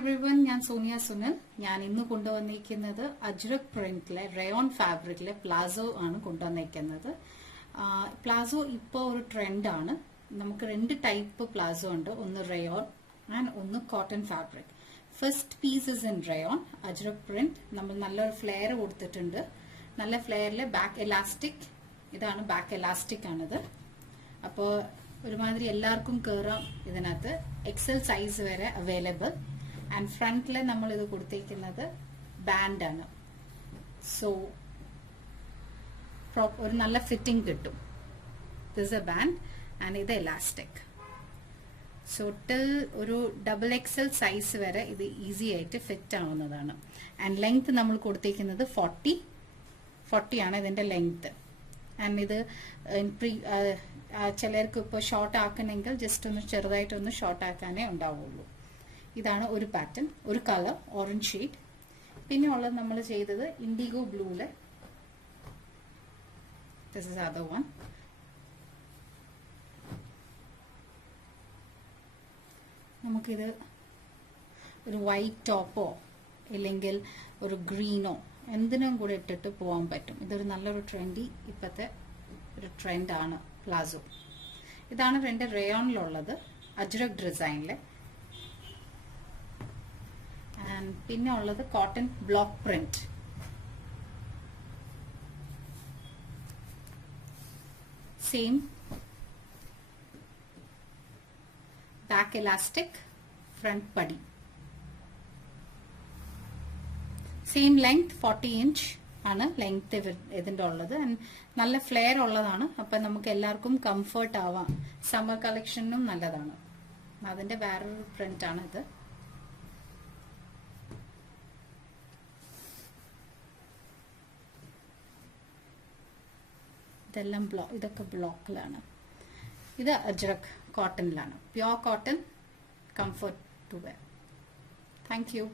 everyone, ഞാൻ സോനിയ സുനിൽ. ഞാൻ ഇന്ന് കൊണ്ടുവന്നിരിക്കുന്നത് അജ്രക് പ്രിന്റിലെ റയോൺ ഫാബ്രിക്കിലെ പ്ലാസോ ആണ് കൊണ്ടുവന്നിരിക്കുന്നത്. പ്ലാസോ ഇപ്പോൾ ഒരു ട്രെൻഡാണ്. നമുക്ക് രണ്ട് ടൈപ്പ് പ്ലാസോ ഉണ്ട്, ഒന്ന് റയോൺ ആൻഡ് ഒന്ന് cotton fabric. First piece is in rayon ajrak print. നമ്മൾ നല്ലൊരു ഫ്ലെയർ കൊടുത്തിട്ടുണ്ട്. നല്ല ഫ്ലെയറിലെ ബാക്ക് എലാസ്റ്റിക്, ഇതാണ് ബാക്ക് എലാസ്റ്റിക് ആണിത്. അപ്പോൾ ഒരുമാതിരി എല്ലാവർക്കും കയറാം ഇതിനകത്ത്. എക്സൽ സൈസ് വരെ അവൈലബിൾ. ആൻഡ് ഫ്രണ്ടിൽ നമ്മൾ ഇത് കൊടുത്തിരിക്കുന്നത് ബാൻഡ് ആണ്. സോ ഒരു നല്ല ഫിറ്റിംഗ് കിട്ടും. ദിസ് എ ബാൻഡ് ആൻഡ് ഇത് എലാസ്റ്റിക്. സോ ടിൽ ഒരു ഡബിൾ എക്സൽ സൈസ് വരെ ഇത് ഈസി ആയിട്ട് ഫിറ്റ് ആവുന്നതാണ്. ആൻഡ് ലെങ്ത് നമ്മൾ കൊടുത്തിരിക്കുന്നത് 40 ആണ് ഇതിന്റെ ലെങ്ത്. ആൻഡ് ഇത് ചിലർക്ക് ഇപ്പോൾ ഷോർട്ട് ആക്കണമെങ്കിൽ ജസ്റ്റ് ഒന്ന് ചെറുതായിട്ടൊന്ന് ഷോർട്ട് ആക്കാനേ ഉണ്ടാവുള്ളൂ. ഇതാണ് ഒരു പാറ്റേൺ, ഒരു കളർ ഓറഞ്ച് ഷെയ്ഡ്. പിന്നെ ഉള്ളത് നമ്മൾ ചെയ്തത് ഇൻഡിഗോ ബ്ലൂല്. This is other one. നമുക്കിത് ഒരു വൈറ്റ് ടോപ്പോ ഇല്ലെങ്കിൽ ഒരു ഗ്രീനോ എന്തിനും കൂടെ ഇട്ടിട്ട് പോകാൻ പറ്റും. ഇതൊരു നല്ലൊരു ട്രെൻഡി ഇപ്പോഴത്തെ ഒരു ട്രെൻഡാണ് പ്ലാസോ. ഇതാണ് രണ്ട് റയോണിലുള്ളത്, അജ്രക് ഡിസൈനിലെ. ആൻഡ് പിന്നെ ഉള്ളത് cotton block print. Same back elastic, front പടി. സെയിം ലെങ്ത് 40 ഇഞ്ച് ആണ് ലെങ്ത് ഇതിന്റെ ഉള്ളത്. ആൻഡ് നല്ല ഫ്ലെയർ ഉള്ളതാണ്. അപ്പൊ നമുക്ക് എല്ലാവർക്കും കംഫർട്ട് ആവാം. സമ്മർ കളക്ഷനും നല്ലതാണ്. അതിന്റെ വേറൊരു പ്രിന്റ് ആണ് ഇത്. ഇതെല്ലാം ഇതൊക്കെ ബ്ലോക്കിലാണ്. ഇത് അജ്രക് കോട്ടണിലാണ്. Pure cotton, comfort to wear. Thank U.